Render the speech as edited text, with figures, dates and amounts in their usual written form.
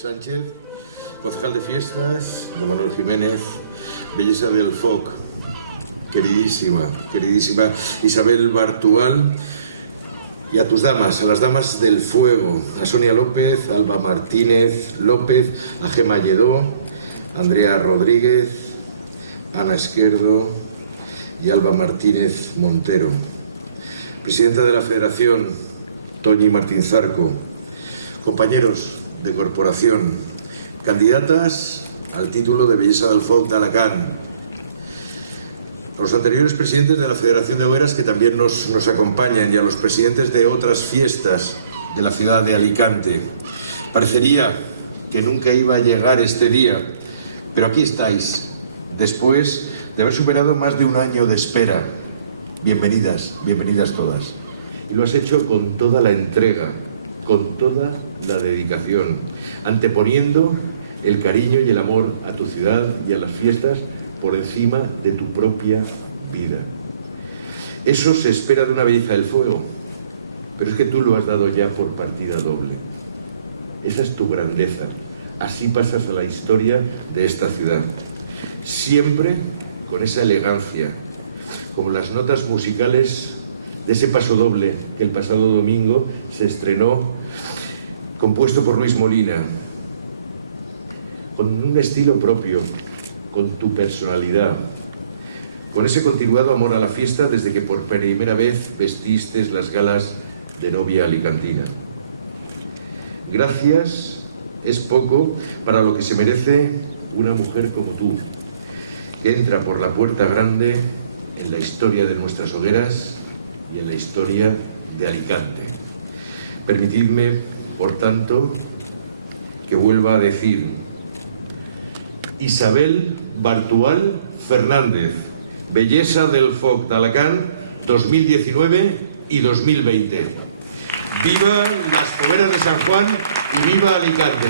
Sánchez, concejal de fiestas, don Manuel Jiménez, belleza del FOC, queridísima Isabel Bartual, y a tus damas, a las damas del fuego, a Sonia López, Alba Martínez López, a Gemma Lledó, Andrea Rodríguez, Ana Esquerdo y Alba Martínez Montero. Presidenta de la Federación, Toñi Martín Zarco. Compañeros de corporación, candidatas al título de Belleza del FOC de Alacant. Los anteriores presidentes de la Federación de Hogueras que también nos acompañan, y a los presidentes de otras fiestas de la ciudad de Alicante. Parecería que nunca iba a llegar este día, pero aquí estáis, después de haber superado más de un año de espera. Bienvenidas, bienvenidas todas. Y lo has hecho con toda la entrega, con toda la dedicación, anteponiendo el cariño y el amor a tu ciudad y a las fiestas por encima de tu propia vida. Eso se espera de una belleza del fuego, pero es que tú lo has dado ya por partida doble. Esa es tu grandeza. Así pasas a la historia de esta ciudad. Siempre con esa elegancia, como las notas musicales de ese paso doble que el pasado domingo se estrenó, compuesto por Luis Molina, con un estilo propio, con tu personalidad, con ese continuado amor a la fiesta desde que por primera vez vestiste las galas de novia alicantina. Gracias es poco para lo que se merece una mujer como tú, que entra por la puerta grande en la historia de nuestras hogueras y en la historia de Alicante. Permitidme, por tanto, que vuelva a decir: Isabel Bartual Fernández, belleza del FOC de Alacant 2019 y 2020. ¡Viva las Hogueras de San Juan y viva Alicante!